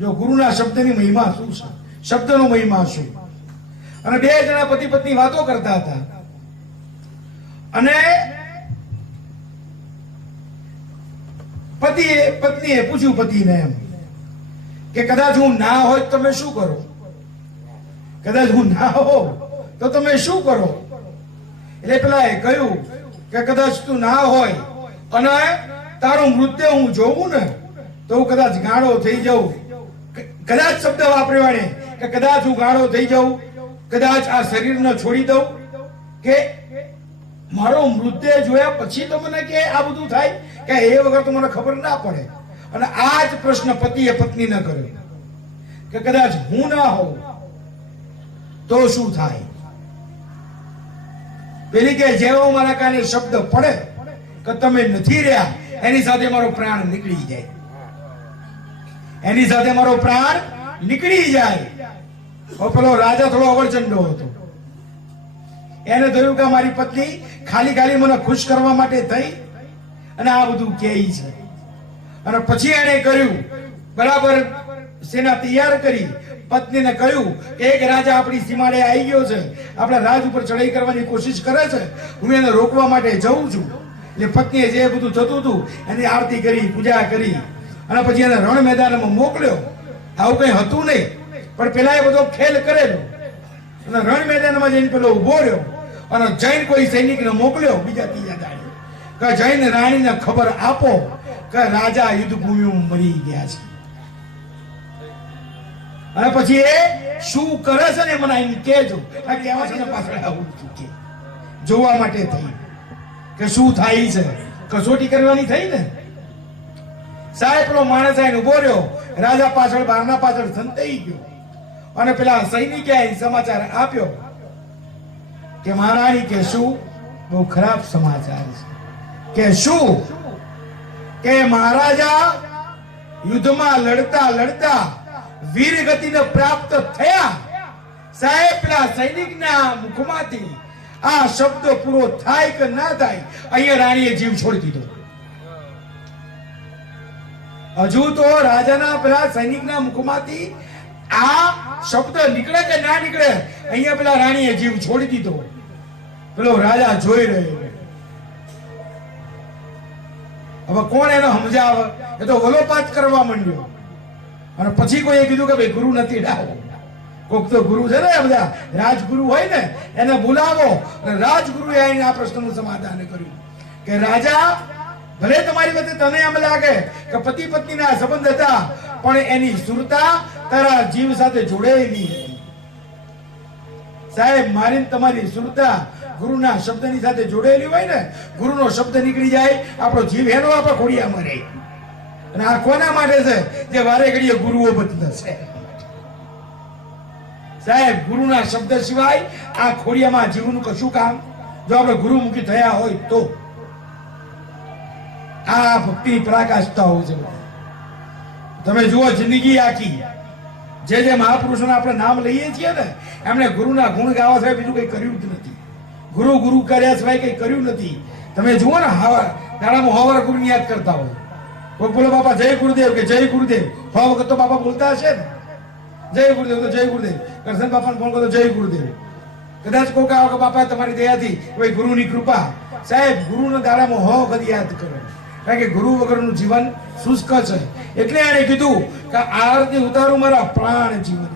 જો ગુરુના શબ્દની મહિમા શું છે, શબ્દનો મહિમા શું. અને બે જણા પતિ પત્ની વાતો કરતા હતા અને પત્નીએ પૂછ્યું પતિને એમ કે કદાચ હું ના હોય તો તમે શું કરો? કદાચ હું ના હોઉં તો તમે શું કરો? એટલે પેલા કહ્યું કે કદાચ તું ના હોય અને તારું મૃત્યુ હું જોઉં ને તો હું કદાચ ગાળો થઈ જાઉં. કદાચ શબ્દ વાપરવાને કે કદાચ હું ગાળો થઈ જાઉં, કદાચ આ શરીરને છોડી દઉં, કે મારો મૃત્યુ જોયા પછી તો મને કે આ બધું થાય, કે એ વગર તો મને ખબર ના પડે. અને આ જ પ્રશ્ન પતિએ પત્નીને કર્યો કે કદાચ હું ના હોઉં તો શું થાય? પેલી કે જેવો મારા કાને શબ્દ પડે કે તમે નથી રહ્યા, એની સાથે મારો પ્રાણ નીકળી જાય. એની સાથે મારો પ્રાણ નીકળી જાય. પેલો રાજા થોડો અવરચંડો હતો. એને થયું કે મારી પત્ની ખાલી મને ખુશ કરવા માટે થઈ અને આ બધું કહે છે. અને પછી એને કર્યું બરાબર સેના તૈયાર કરી પત્નીને કહ્યું કે એક રાજા આપણી સીમાડે આવી ગયો છે, આપણા રાજ ઉપર ચડાઈ કરવાની કોશિશ કરે છે, હું એને રોકવા માટે જઉં છું. એટલે પત્નીએ જે બધું થતું હતું એની આરતી કરી, પૂજા કરી અને પછી એને રણ મેદાનમાં મોકલ્યો. આવું કઈ હતું નહીં, પણ પેલા એ બધો ખેલ કરેલો અને રણ મેદાનમાં જઈને પેલો ઉભો રહ્યો અને જૈન કોઈ સૈનિકને મોકલ્યો બીજા ત્રીજા દાડે કે જૈન રાણીને ખબર આપો કે રાજા યુદ્ધ ભૂમિમાં મરી ગયા છે. અને પછી એ શું કરે છે ને મને એમ કહેજો. આ કહેવા છે ને પાછળ આવું કે જોવા માટે થઈ કે શું થાય છે, કસોટી કરવાની થઈ ને. સાહેબ પેલો માણસ આવીને ઉભો રહ્યો, રાજા પાછળ બારના પાછળ સંતાઈ ગયો અને પેલા સૈનિકે સમાચાર આપ્યો કે મહારાણી કે શું બહુ ખરાબ સમાચાર છે. કે શું? કે મહારાજા યુદ્ધમાં લડતા લડતા વીર ગતિને પ્રાપ્ત થયા. સાહેબ પેલા સૈનિકના મુખમાંથી આ શબ્દ પૂરો થાય કે ના થાય, અહીંયા રાણીએ જીવ છોડી દીધો. હજુ તો રાજાના પેલા સૈનિકના મુખમાંથી આ શબ્દ નીકળે કે ના નીકળે, અહીંયા પેલા રાણીએ જીવ છોડી દીધો. પેલો રાજા જોઈ રહ્યો. હવે કોણ એને સમજાવે? એ તો વલોપાત કરવા માંડ્યો. અને પછી કોઈએ કીધું કે ભાઈ ગુરુ નથી ડાવો, કોક તો ગુરુ છે ને, બધા રાજગુરુ હોય ને એને બોલાવો. અને રાજગુરુએ આવીને આ પ્રશ્નનું સમાધાન કર્યું કે રાજા, ભલે તમારી વચ્ચે તને એમ લાગે કે પતિ પત્નીના સંબંધ હતા, પણ એની સુરતા તારા જીવ સાથે જોડેલી હતી. સાહેબ, મારી તમારી સુરતા ગુરુના શબ્દની સાથે જોડેલી હોય ને, ગુરુનો શબ્દ નીકળી જાય, આપણો જીવ એનો આપણે ખોડિયામાં રહે. અને આ કોના માટે છે? જે વારે ઘડીએ ગુરુઓ બદલશે. સાહેબ, ગુરુના શબ્દ સિવાય આ ખોડિયામાં જીવનું કશું કામ. જો આપણે ગુરુમુખી થયા હોય તો આ ભક્તિની પરાકાષ્ઠાઓ છે. તમે જુઓ, જિંદગી આખી જે મહાપુરુષોના આપણે નામ લઈએ છીએ ને, એમણે ગુરુના ગુણ ગાવા સિવાય બીજું કંઈ કર્યું જ નથી. ગુરુ ગુરુ કર્યા સિવાય કંઈ કર્યું નથી. તમે જુઓ ને, દાડામાં હવાર ગુરુ યાદ કરતા હોય. કોઈ બોલો બાપા જય ગુરુદેવ કે જય ગુરુદેવ, હવા વખત તો બાપા બોલતા હશે ને, જય ગુરુદેવ તો જય ગુરુદેવ. કરશન બાપાને ફોન કરો તો જય ગુરુદેવ. કદાચ કોઈ કહો કે બાપા તમારી દયાથી ભાઈ ગુરુની કૃપા. સાહેબ, ગુરુના દાડામાં હો વખત યાદ કરો, કારણ કે ગુરુ વગરનું જીવન શુષ્ક છે. એટલે એણે કીધું કે આરતી ઉતારું મારા પ્રાણ જીવન.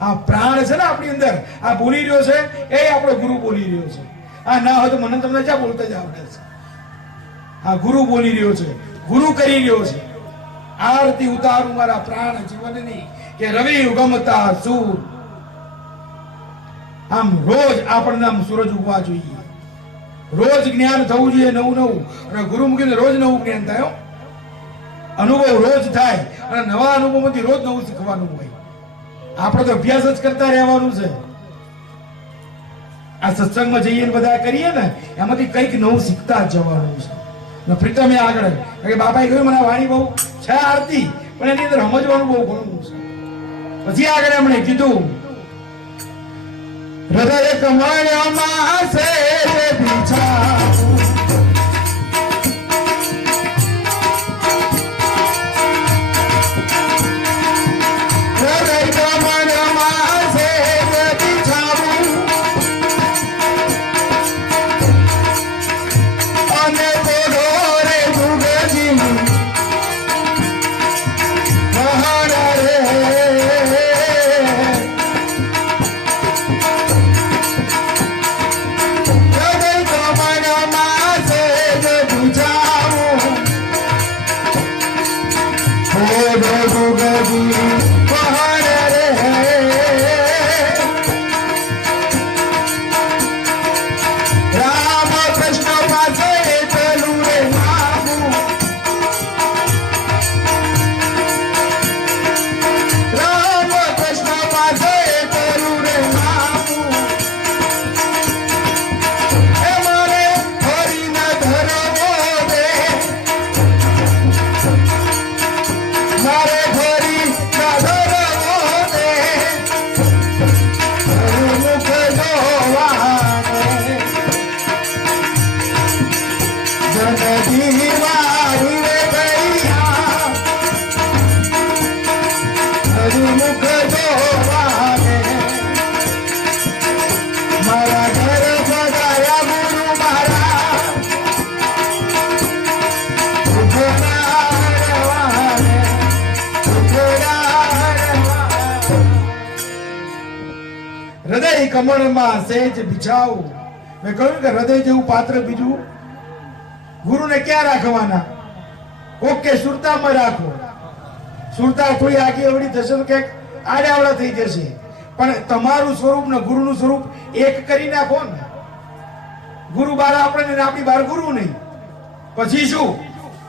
આ પ્રાણ છે ને આપણી અંદર, આ બોલી રહ્યો છે એ આપણો ગુરુ બોલી રહ્યો છે. આ ના હોય તો મને તમને ક્યાં બોલતા જ આવડે છે. આ ગુરુ બોલી રહ્યો છે, ગુરુ કરી રહ્યો છે. આરતી ઉતારું મારા પ્રાણ જીવનની, કે રવિ ઉગમતા સૂર. આમ રોજ આપણને આમ સૂરજ ઉગવા જોઈએ, રોજ જ્ઞાન થવું જોઈએ નવું નવું. અને ગુરુમુખી રોજ નવું જ્ઞાન થાય, અનુભવ રોજ થાય, અને નવા અનુભવમાંથી રોજ નવું શીખવાનું હોય. આપણે તો અભ્યાસ જ કરતા રહેવાનું છે. આ સત્સંગમાં જઈએ બધા કરીએ ને, એમાંથી કંઈક નવું શીખતા જ જવાનું છે. ને પ્રીતમે આગળ કે બાપાએ કહ્યું મને વાણી બહુ છે આરતી, પણ એની અંદર સમજવાનું બહુ ઘણું છે. પછી આગળ એમણે કીધું, હૃદય કમળમાં છે બિછાવું, હૃદય કમળમાં સેજ બિછાવું. મેં કહ્યું કે હૃદય જેવું પાત્ર બીજું ગુરુને ક્યાં રાખવાના? ઓકે, સુરતામાં રાખો. સુરતા થોડી આગી અવળી થશે તો ક્યાંક આડાવડા થઈ જશે, પણ તમારું સ્વરૂપ ને ગુરુનું સ્વરૂપ એક કરી નાખો ને. ગુરુ બાર આપણે, આપણી બાર ગુરુ નહીં. પછી શું?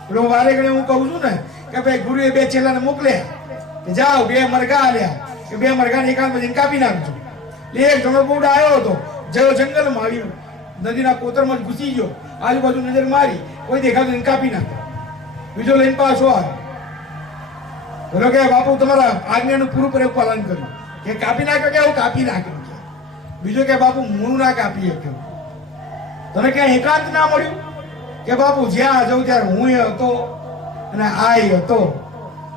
એટલે વારે ઘડે હું કહું છું ને કે ભાઈ ગુરુએ બે ચેલાને મોકલ્યા કે જાઓ બે મરઘા આલ્યા, કે બે મરઘાને એકાંતમાં જઈને કાપી નાખજો. એક જણો બહુ ડાયો હતો, જેવો જંગલમાં આવ્યો, નદીના કોતરમાં ઘૂસી ગયો, આજુબાજુ નજર મારી, કોઈ દેખાતું કાપી નાખ્યો. બીજો લઈને પાછો આવ્યો, બોલો કે બાપુ તમારા આજ્ઞાનું પૂરું પાલન કર્યું, કે કાપી નાખ્યો, કે હું કાપી નાખ્યો. બીજો કે બાપુ મૂળ ના કાપી શક્યો. તને ક્યાં એકાંત ના મળ્યું? કે બાપુ જ્યાં જઉં ત્યારે હું હતો અને આ હતો,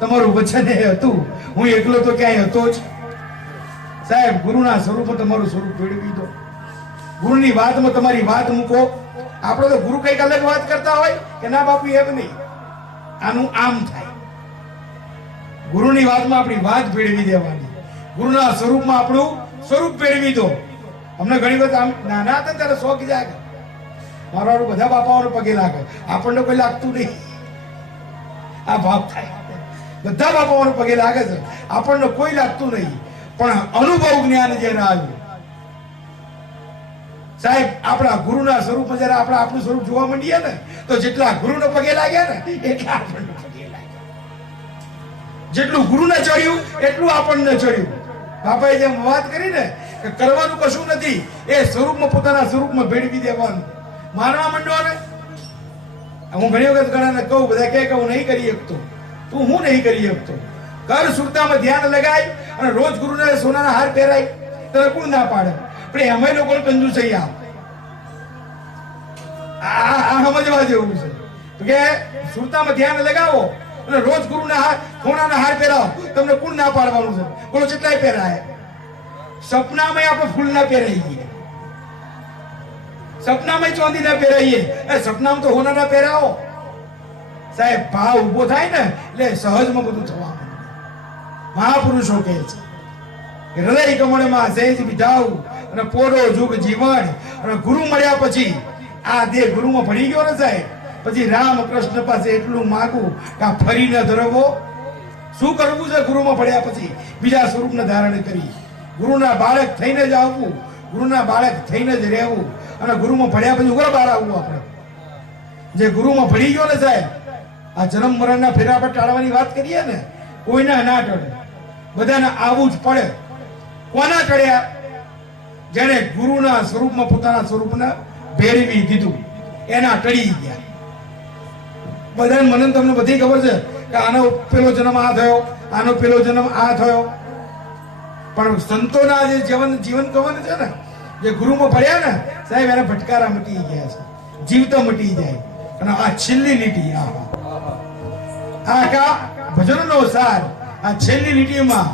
તમારું વચન એ હતું, હું એકલો તો ક્યાંય હતો જ. સાહેબ, ગુરુના સ્વરૂપમાં તમારું સ્વરૂપ મેળવી દો. ગુરુની વાતમાં તમારી વાત મૂકો. આપણે તો ગુરુ કઈક અલગ વાત કરતા હોય કે ના બાપુ એમ નહીં, આનું આમ થાય. ગુરુની વાતમાં આપણી વાત ભેળવી દેવાની, ગુરુના સ્વરૂપમાં આપણું સ્વરૂપ ભેળવી દો. અમને ઘણી વખત આમ નાના હતા ત્યારે શોખ જાગે, મારો બધા બાપાઓને પગે લાગે, આપણને કોઈ લાગતું નહીં. આ ભાવ થાય, બધા બાપાઓને પગે લાગે છે, આપણને કોઈ લાગતું નહીં. પણ અનુભવ જ્ઞાન જ્યારે આવ્યું, સાહેબ, આપણા ગુરુના સ્વરૂપમાં જયારે આપણે આપણું સ્વરૂપ જોવા માંડીએ ને, તો જેટલા ગુરુને પગે લાગ્યા ને એટલા આપણને પગે લાગ્યા. જેટલું ગુરુને ચડ્યું એટલું આપણને ચડ્યું. બાપાએ જેમ વાત કરી ને કે કરવાનું કશું નથી, એ સ્વરૂપમાં પોતાના સ્વરૂપમાં ભેળવી દેવાનું. માનવા માંડો ને. હું ઘણી વખત ઘણાને કહું, બધા કે હું નહીં કરી શકતો, તું હું નહીં કરી શકતો. કર સુરતામાં ધ્યાન લગાય અને રોજ ગુરુને સોનાના હાર પહેરાય તો કોણ ના પાડે? પણ એમાંય લોકો કંજૂસાઈ આ સમજવા જેવું છે કે સુરતામાં ધ્યાન લગાવો અને રોજ ગુરુના સોનાના હાર પહેરાવો, તમને કોણ ના પાડવાનું છે? બોલો કેટલાય પહેરાય. સપનામાં આપણે ફૂલ ના પહેરાઈએ, સપનામાં ચાંદી ના પહેરાઈએ, સપનામાં તો હોના ના પહેરાવો. સાહેબ ભાવ ઉભો થાય ને એટલે સહજમાં બધું થવા માંડે. મહાપુરુષો કહે છે કે હૃદય કમળમાં સહેજ બિધાવું અને પોરો જુગ જીવન. અને ગુરુ મળ્યા પછી આ દેહ ગુરુમાં ભળી ગયો ને સાહેબ, પછી રામ કૃષ્ણ પાસે એટલું માગું કે આ ફરી ન ધરવો. શું કરવું છે ગુરુમાં ભળ્યા પછી? બીજા સ્વરૂપને ધારણ કરી ગુરુના બાળક થઈને જ આવવું, ગુરુના બાળક થઈને જ રહેવું. અને ગુરુમાં ભળ્યા પછી ઉગ્ર બહાર આવવું. આપણે જે ગુરુમાં ભળી ગયો ને સાહેબ, આ જન્મ મરણના ફેરા પર ટાળવાની વાત કરીએ ને, કોઈના ના ટળે, બધાને આવવું જ પડે. કોના ટળ્યા? જેને ગુરુના સ્વરૂપમાં પોતાના સ્વરૂપને ભેળવી દીધું એના ટળી ગયા. બધાને મને તમને બધી ખબર છે કે આનો પેલો જન્મ આ થયો, આનો પેલો જન્મ આ થયો. પણ સંતોના જે જીવન કવન છે ને, જે ગુરુમાં ભળ્યા ને સાહેબ, એના ભટકારા મટી ગયા છે, જીવતા મટી જાય. અને આ છેલ્લી લીટી, આ ભજનનો સાર, આ છેલ્લી લીટીમાં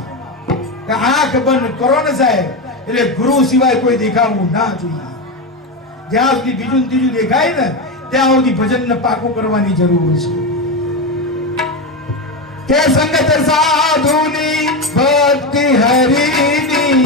આંખ બંધ કરો ને સાહેબ, એટલે ગુરુ સિવાય કોઈ દેખાવું ના જોઈએ. જ્યાં સુધી બીજું ત્રીજું દેખાય ને ત્યાં સુધી ભજનને પાકું કરવાની જરૂર છે. કે સંગત સાધુની ભક્તિ હરિની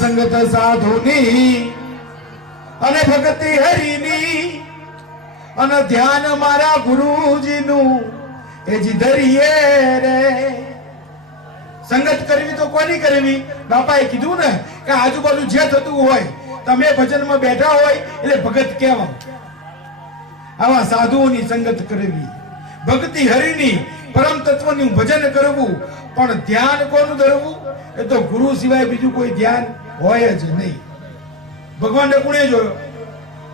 સંગત સાધુની અને ભક્તિ હરિની અને ધ્યાન મારા ગુરુજીનું એ જ ધરીએ રે. સંગત કરવી તો કોની કરવી? બાપાએ કીધું ને કે આજુબાજુ જે થતું હોય, તમે ભજનમાં બેઠા હોય એટલે ભગત કહેવાય. આવા સાધુઓની સંગત કરવી, ભક્તિ હરિની પરમ તત્વનું ભજન કરવું. પણ ધ્યાન કોનું ધરવું? એ તો ગુરુ સિવાય બીજું કોઈ ધ્યાન હોય જ નહીં. ભગવાનને કોણે જોયો?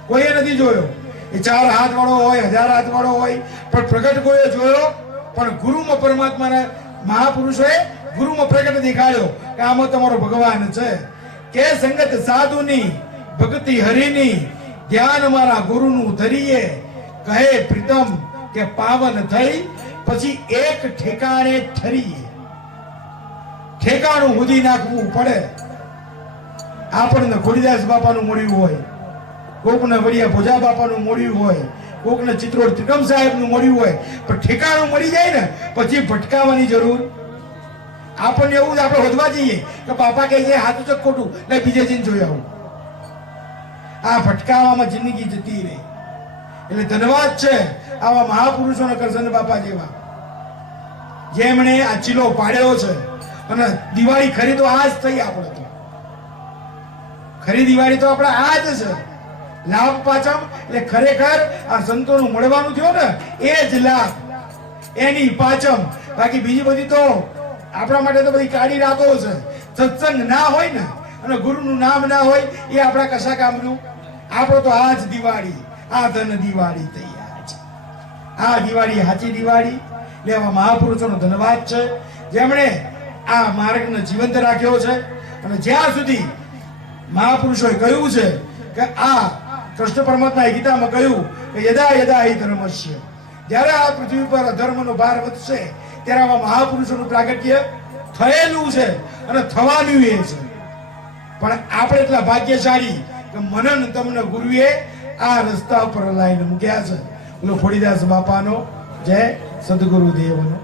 કોઈએ નથી જોયો. એ 4 હાથ વાળો હોય, 1000 હાથ વાળો હોય, પણ પ્રગટ કોઈએ જોયો? પણ ગુરુમાં પરમાત્માના મહાપુરુષોએ ગુરુમાં પ્રગટ દેખાડ્યો કે આમાં તમારો ભગવાન છે. કે સંગત સાધુની ભક્તિ હરિની ધ્યાન મારા ગુરુનું ધરીએ. કહે પ્રીતમ કે પાવન થઈ પછી એક ઠેકાણે ઠરીએ. ઠેકાણું ઉધી નાખવું પડે. આપણને ખોડીદાસ બાપાનું મળ્યું હોય, કોકને વડિયા ભોજા બાપાનું મળ્યું હોય, કોકને ચિત્રોડ ત્રિકમ સાહેબનું મળ્યું હોય, પણ ઠેકાણું મળી જાય ને પછી ભટકાવાની જરૂર. આપણને એવું જ આપણે હોદવા જઈએ કે બાપા કહે છે હાથું છે ખોટું, એટલે બીજે જઈને જોઈ આવું. આ ભટકાવામાં જિંદગી જતી રહે. એટલે ધન્યવાદ છે આવા મહાપુરુષોને કરશન બાપા જેવા, જેમણે આ ચીલો પાડ્યો છે. અને દિવાળી ખરી તો આ જ થઈ, આપણે તો ખરી દિવાળી તો આપણે આ જ છે. લાભ પાચમ એટલે ખરેખર આ સંતોનું મળવાનું થયો ને એ જ લાભ, એની પાચમ. બાકી બીજી બધી તો આપણા માટે તો બધી કાળી રાતો છે. સત્સંગ ના હોય ને અને ગુરુનું નામ ના હોય એ આપણા કશા કામનું. આપણો તો આ જ દિવાળી, આ ધન દિવાળી તૈયાર છે. આ દિવાળી સાચી દિવાળી. એટલે આવા મહાપુરુષોનો ધન્યવાદ છે જેમણે આ માર્ગને જીવંત રાખ્યો છે. અને જ્યાં સુધી મહાપુરુષોએ કહ્યું છે કે આ કૃષ્ણ પરમાત્માએ ગીતામાં કહ્યું કે યદા યદા હિ ધર્મસ્ય, જ્યારે આ પૃથ્વી પર અધર્મનો ભાર વધશે ત્યારે આવા મહાપુરુષોનું પ્રાગટ્ય થયેલું છે અને થવાનું એ છે. પણ આપણે એટલા ભાગ્યશાળી કે મનન તમને ગુરુએ આ રસ્તા ઉપર લાઈને મૂક્યા છે. બોલો ખોડીદાસ બાપાનો જય, સદગુરુ દેવનો